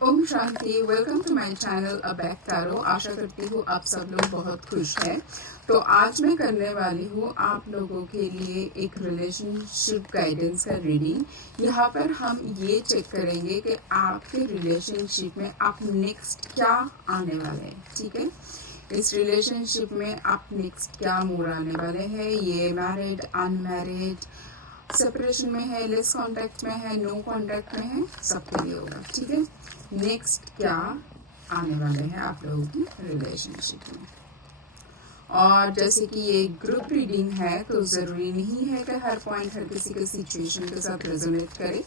ओम शांति। Welcome to my channel Abaq tarot. आशा करती हूँ आप सब लोग बहुत खुश हैं। तो आज मैं करने वाली हूँ आप लोगों के लिए एक रिलेशनशिप गाइडेंस का रीडिंग। यहाँ पर हम ये चेक करेंगे कि आपके रिलेशनशिप में आप नेक्स्ट क्या आने वाले हैं। ठीक है, इस रिलेशनशिप में आप नेक्स्ट क्या मोड़ आने वाले हैं। ये मैरिड, अनमैरिड, सेपरेशन में है, लेस कांटेक्ट में है, नो कांटेक्ट में है, सबके लिए होगा। ठीक है, नेक्स्ट क्या आने वाले हैं आप लोगों की रिलेशनशिप में। और जैसे कि ये ग्रुप रीडिंग है तो ज़रूरी नहीं है कि हर पॉइंट हर किसी के सिचुएशन के साथ रेजोनेट करे।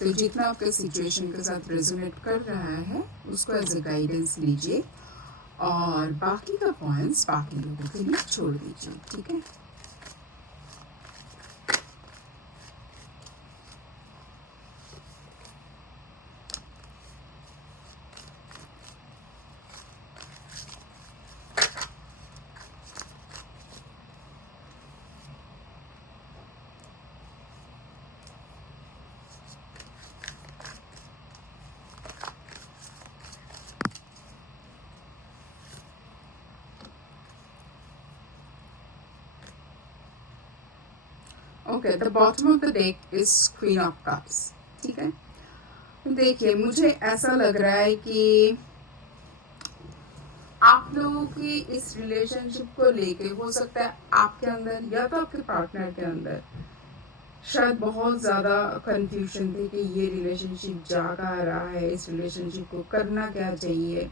तो जितना आपके सिचुएशन के साथ रेजोनेट कर रहा है उसको एज ए गाइडेंस लीजिए और बाकी का पॉइंट्स बाकी लोगों के लिए छोड़ दीजिए। ठीक है, okay. The bottom of the deck is queen of cups. ठीक है, देखिए मुझे ऐसा लग रहा है कि आप लोगों की इस रिलेशनशिप को लेके हो सकता है आपके अंदर या तो आपके पार्टनर के अंदर शायद बहुत ज़्यादा कंफ्यूजन थी कि ये रिलेशनशिप जा कहाँ रहा है, इस रिलेशनशिप को करना क्या चाहिए।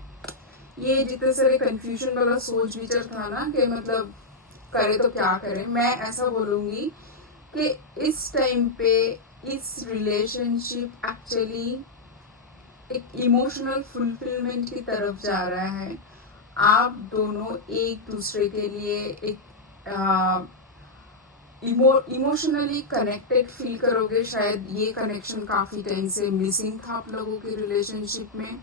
ये जितने सारे कंफ्यूजन वाला सोच विचार था ना कि मतलब करे तो क्या करें। मैं ऐसा बोलूँगी कि इस टाइम पे इस रिलेशनशिप एक्चुअली एक इमोशनल फुलफिलमेंट की तरफ जा रहा है। आप दोनों एक दूसरे के लिए एक इमोशनली कनेक्टेड फील करोगे। शायद ये कनेक्शन काफ़ी टाइम से मिसिंग था आप लोगों की रिलेशनशिप में।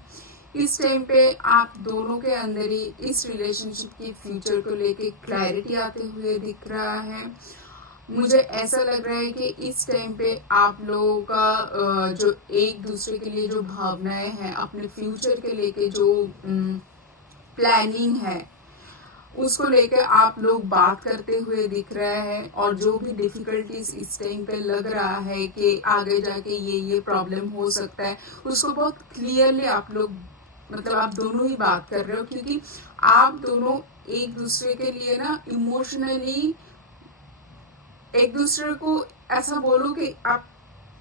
इस टाइम पे आप दोनों के अंदर ही इस रिलेशनशिप की फ्यूचर को लेके क्लैरिटी आते हुए दिख रहा है। मुझे ऐसा लग रहा है कि इस टाइम पे आप लोगों का जो एक दूसरे के लिए जो भावनाएं हैं, अपने फ्यूचर के लेके जो प्लानिंग है उसको लेकर आप लोग बात करते हुए दिख रहा है। और जो भी डिफिकल्टीज इस टाइम पे लग रहा है कि आगे जाके ये प्रॉब्लम हो सकता है, उसको बहुत क्लियरली आप लोग मतलब आप दोनों ही बात कर रहे हो। क्योंकि आप दोनों एक दूसरे के लिए ना इमोशनली एक दूसरे को ऐसा बोलो कि आप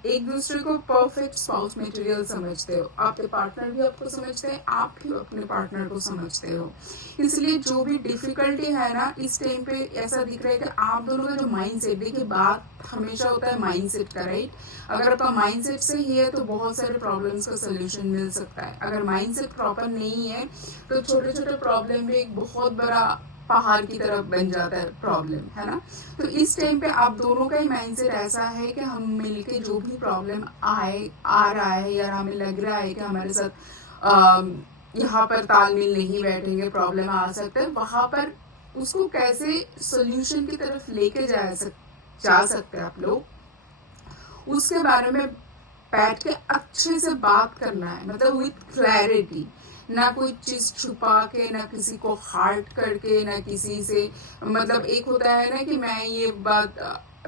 एक दूसरे को परफेक्ट स्पाउस मटेरियल समझते हो। आपके पार्टनर भी आपको समझते हैं, आप भी अपने पार्टनर को समझते हो। इसलिए जो भी डिफिकल्टी है ना इस टाइम पे ऐसा दिख रहा है कि आप दोनों का जो माइंडसेट, देखिए बात हमेशा होता है माइंडसेट का, राइट। अगर आपका माइंडसेट सही है तो बहुत सारे प्रॉब्लम्स का सोल्यूशन मिल सकता है। अगर माइंडसेट प्रॉपर नहीं है तो छोटे छोटे प्रॉब्लम भी एक बहुत बड़ा पहाड़ की तरफ बन जाता है प्रॉब्लम, है ना। तो इस टाइम पे आप दोनों का ही माइंडसेट ऐसा है कि हम मिलके जो भी प्रॉब्लम आ रहा है या हमें लग रहा है कि हमारे साथ यहाँ पर तालमेल नहीं बैठेंगे, प्रॉब्लम आ सकता है, वहां पर उसको कैसे सोल्यूशन की तरफ लेके जा सकते हैं आप लोग, उसके बारे में बैठ के अच्छे से बात करना है। मतलब विथ क्लैरिटी, ना कोई चीज छुपा के, ना किसी को हार्ट करके, ना किसी से मतलब एक होता है ना कि मैं ये बात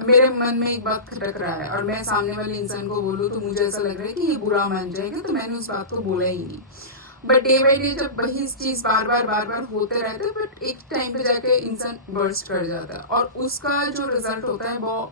मेरे मन में एक बात खटक रहा है और मैं सामने वाले इंसान को बोलूँ तो मुझे ऐसा लग रहा है कि ये बुरा मान जाएगा, तो मैंने उस बात को बोला ही नहीं। बट डे बाई डे जब वही चीज बार बार होते रहते हैं, बट एक टाइम पे जाके इंसान बर्स्ट कर जाता है और उसका जो रिजल्ट होता है वो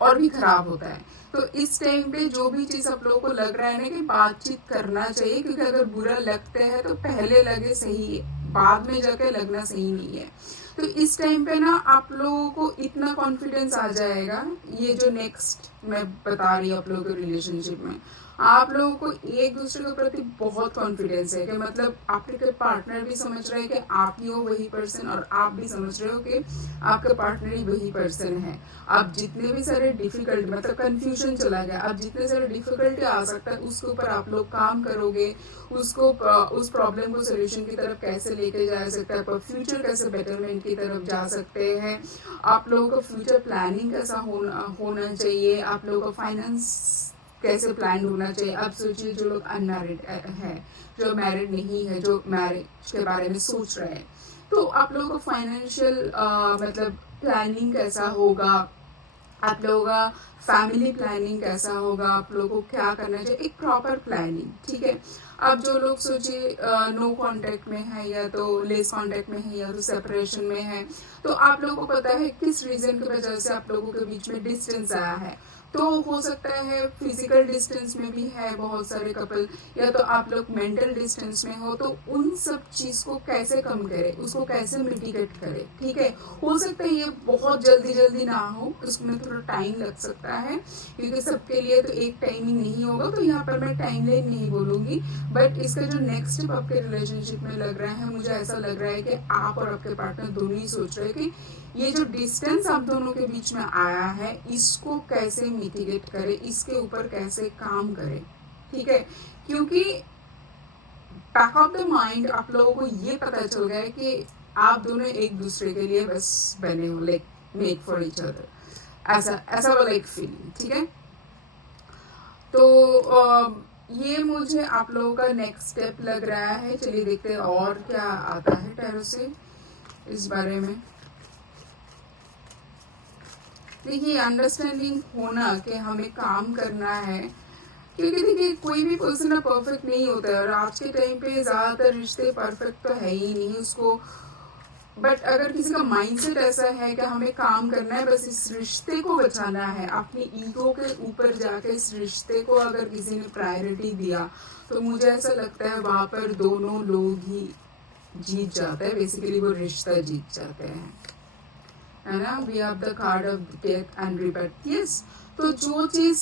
और भी खराब होता है। तो इस टाइम पे जो भी चीज आप लोगों को लग रहा है ना कि बातचीत करना चाहिए, क्योंकि अगर बुरा लगता है तो पहले लगे सही, बाद में जाके लगना सही नहीं है। तो इस टाइम पे ना आप लोगों को इतना कॉन्फिडेंस आ जाएगा, ये जो नेक्स्ट मैं बता रही हूँ आप लोगों के रिलेशनशिप में, आप लोगों को एक दूसरे के प्रति बहुत कॉन्फिडेंस है कि मतलब आपके पार्टनर भी समझ रहे हैं कि आप ही हो वही पर्सन और आप भी समझ रहे हो कि आपका पार्टनर ही वही पर्सन है। अब जितने भी सारे डिफिकल्ट मतलब कंफ्यूजन चला गया, अब जितने सारे डिफिकल्टी आ सकता है उसके ऊपर आप लोग काम करोगे, उसको उस प्रॉब्लम को सोल्यूशन की तरफ कैसे लेके जा सकते हैं, फ्यूचर कैसे बेटरमेंट की तरफ जा सकते हैं, आप लोगों का फ्यूचर प्लानिंग कैसा होना चाहिए, आप लोगों का फाइनेंस कैसे प्लान होना चाहिए। अब सोचिए जो लोग अनमैरिड है, जो मैरिड नहीं है, जो मैरिज के बारे में सोच रहे हैं, तो आप लोगों को फाइनेंशियल मतलब प्लानिंग कैसा होगा, आप लोगों का फैमिली प्लानिंग कैसा होगा, आप लोगों को क्या करना चाहिए, एक प्रॉपर प्लानिंग। ठीक है। अब जो लोग सोचिए नो कांटेक्ट में है, या तो लेस कांटेक्ट में है, या तो सेपरेशन में है, तो आप लोगों को पता है किस रीजन की वजह से आप लोगों के बीच में डिस्टेंस आया है। तो हो सकता है फिजिकल डिस्टेंस में भी है बहुत सारे कपल, या तो आप लोग मेंटल डिस्टेंस में हो। तो उन सब चीज को कैसे कम करें, उसको कैसे मिटिगेट करें। ठीक है। हो सकता है ये बहुत जल्दी जल्दी ना हो, उसमें थोड़ा टाइम लग सकता है, क्योंकि सबके लिए तो एक टाइमिंग नहीं होगा। तो यहाँ पर मैं टाइमलाइन नहीं बोलूंगी, बट इसका जो नेक्स्ट स्टेप आपके रिलेशनशिप में लग रहा है, मुझे ऐसा लग रहा है कि आप और आपके पार्टनर दोनों ही सोच रहे हैं कि ये जो डिस्टेंस आप दोनों के बीच में आया है, इसको कैसे मिटिगेट करें, इसके ऊपर कैसे काम करें। ठीक है। क्योंकि बैक ऑफ द माइंड आप लोगों को ये पता चल गया है कि आप दोनों एक दूसरे के लिए बस बने हो, like made for each other, ऐसा वाला एक फीलिंग। ठीक है। तो ये मुझे आप लोगों का नेक्स्ट स्टेप लग रहा है। चलिए देखते हैं और क्या आता है टैरो से इस बारे में। देखिए अंडरस्टैंडिंग होना कि हमें काम करना है, क्योंकि देखिए कोई भी पर्सन परफेक्ट नहीं होता है, और आज के टाइम पे ज्यादातर रिश्ते परफेक्ट तो है ही नहीं उसको। बट अगर किसी का माइंडसेट ऐसा है कि हमें काम करना है, बस इस रिश्ते को बचाना है, अपनी ईगो के ऊपर जाके इस रिश्ते को अगर किसी ने प्रायोरिटी दिया, तो मुझे ऐसा लगता है वहां पर दोनों लोग ही जीत जाते हैं, बेसिकली वो रिश्ता जीत जाते हैं, है ना। We have the card of death and rebirth. Yes, तो जो चीज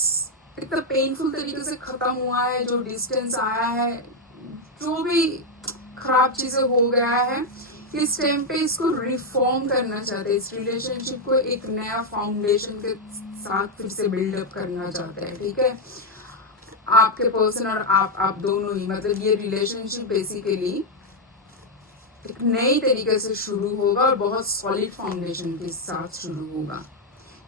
इतना पेनफुल तरीके से खत्म हुआ है, जो डिस्टेंस आया है, जो भी खराब चीजें हो गया है, इस टाइम पे इसको रिफॉर्म करना चाहते हैं, इस रिलेशनशिप को एक नया फाउंडेशन के साथ फिर से बिल्डअप करना चाहते हैं। ठीक है। आपके पर्सन और आप दोनों ही, मतलब ये रिलेशनशिप बेसिकली एक नई तरीके से शुरू होगा, और बहुत सॉलिड फाउंडेशन के साथ शुरू होगा।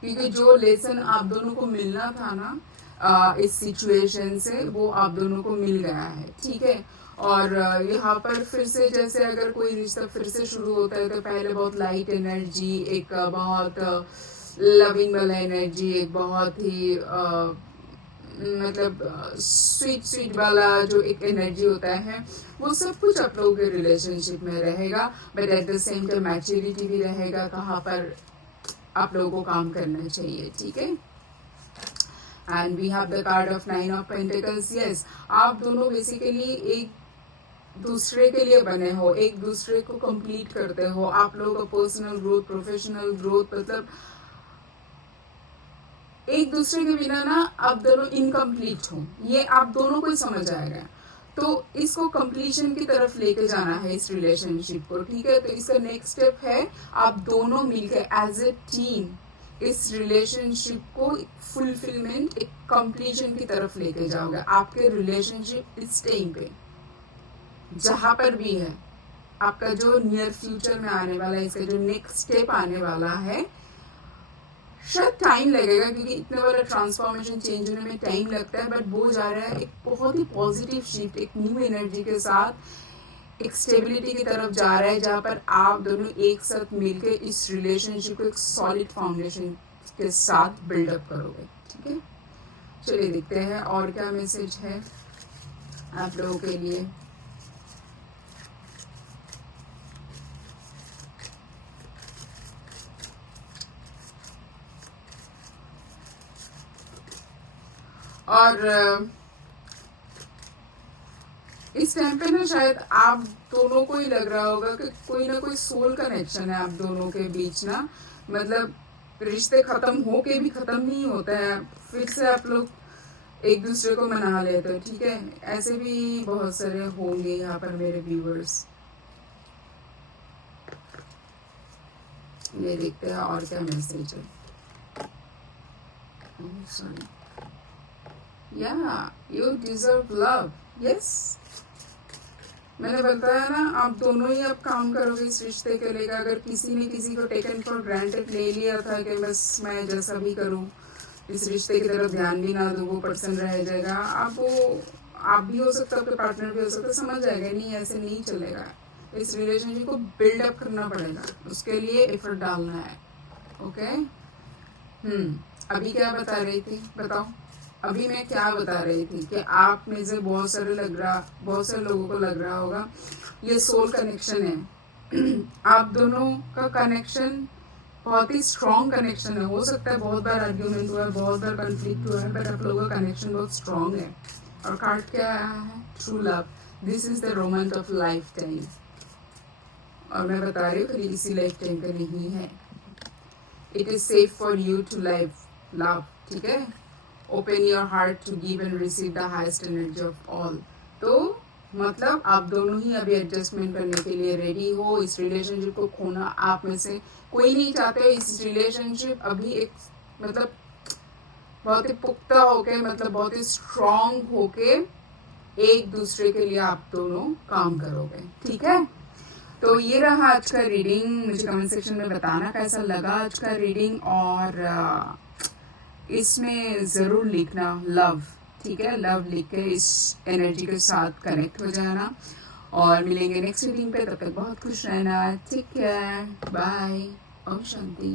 क्योंकि जो लेसन आप दोनों को मिलना था ना इस सिचुएशन से, वो आप दोनों को मिल गया है। ठीक है। और यहाँ पर फिर से जैसे अगर कोई रिश्ता फिर से शुरू होता है, तो पहले बहुत लाइट एनर्जी, एक बहुत लविंग वाला एनर्जी, एक बहुत ही मतलब स्वीट स्वीट वाला जो एक एनर्जी होता है, वो सब कुछ आप लोगों के रिलेशनशिप में रहेगा। But at the same time maturity भी रहेगा, कहाँ पर आप लोगों को काम करना चाहिए। ठीक है। And we have the card of 9 of pentacles. Yes, आप दोनों बेसिकली एक दूसरे के लिए बने हो, एक दूसरे को कंप्लीट करते हो। आप लोगों का पर्सनल ग्रोथ, प्रोफेशनल ग्रोथ, मतलब एक दूसरे के बिना ना आप दोनों इनकम्प्लीट हो, ये आप दोनों को ही समझ आएगा। तो इसको कंप्लीशन की तरफ लेके जाना है इस रिलेशनशिप को। ठीक है। तो इसका नेक्स्ट स्टेप है आप दोनों मिलकर एज ए टीम इस रिलेशनशिप को फुलफिलमेंट, एक कंप्लीशन की तरफ लेके जाओगे। आपके रिलेशनशिप इस टाइम पे जहां पर भी है, आपका जो नियर फ्यूचर में आने वाला है, इसका जो नेक्स्ट स्टेप आने वाला है, शायद टाइम लगेगा, क्योंकि इतने वाला ट्रांसफॉर्मेशन चेंज होने में टाइम लगता है, बट वो जा रहा है एक बहुत ही पॉजिटिव शिफ्ट, एक न्यू एनर्जी के साथ, एक स्टेबिलिटी की तरफ जा रहा है, जहाँ पर आप दोनों एक साथ मिलकर इस रिलेशनशिप को एक सॉलिड फाउंडेशन के साथ बिल्डअप करोगे। ठीक है। चलिए देखते हैं और क्या मैसेज है आप लोगों के लिए। और इस टाइम पे ना शायद आप दोनों को ही लग रहा होगा कि कोई ना कोई सोल कनेक्शन है आप दोनों के बीच ना, मतलब रिश्ते खत्म हो के भी खत्म नहीं होता है, फिर से आप लोग एक दूसरे को मना लेते हो। ठीक है। ऐसे भी बहुत सारे होंगे यहाँ पर मेरे व्यूअर्स। ये देखते हैं और क्या मैसेज है। Sorry, you deserve love. Yes, मैंने बताया ना आप दोनों ही अब काम करोगे इस रिश्ते के लेकर। अगर किसी ने किसी को टेकन फॉर ग्रांटेड ले लिया था कि बस मैं जैसा भी करूं इस रिश्ते की तरफ ध्यान भी ना दो, वो पर्सन रह जाएगा। आप भी हो सकता है, आपके पार्टनर भी हो सकता है, समझ जाएगा नहीं ऐसे नहीं चलेगा। इस रिलेशनशिप को बिल्डअप करना पड़ेगा, उसके लिए एफर्ट डालना है। ओके। अभी क्या बता रही थी बताओ? अभी मैं क्या बता रही थी कि आप में से बहुत सारे लोगों को लग रहा होगा ये सोल कनेक्शन है। आप दोनों का कनेक्शन बहुत ही स्ट्रॉन्ग कनेक्शन है। हो सकता है बहुत बार आर्ग्यूमेंट हुआ है, बहुत बार कन्फ्लिक्ट हुआ है, बट आप लोगों का कनेक्शन बहुत स्ट्रॉन्ग है। और कार्ड क्या आया है? True love. This is the romance of life time. और मैं बता रही हूँ खाली इसी लाइफ टाइम का नहीं है। It is safe for you to love, ठीक है। Open your heart to give and receive the highest energy of all. तो मतलब आप दोनों ही अभी एडजस्टमेंट करने के लिए रेडी हो। इस रिलेशनशिप को खोना आप में से कोई नहीं चाहते। इस रिलेशनशिप अभी एक मतलब बहुत ही पुख्ता होके, मतलब बहुत ही स्ट्रॉन्ग होके एक दूसरे के लिए आप दोनों काम करोगे, ठीक है। तो ये रहा आज का रीडिंग। मुझे कमेंट सेक्शन में बताना कैसा लगा आज का रीडिंग, और इसमें ज़रूर लिखना लव, ठीक है। लव लिख के इस एनर्जी के साथ कनेक्ट हो जाना। और मिलेंगे नेक्स्ट रीडिंग पे, तब तक बहुत खुश रहना। ठीक है, बाय, ओम शांति।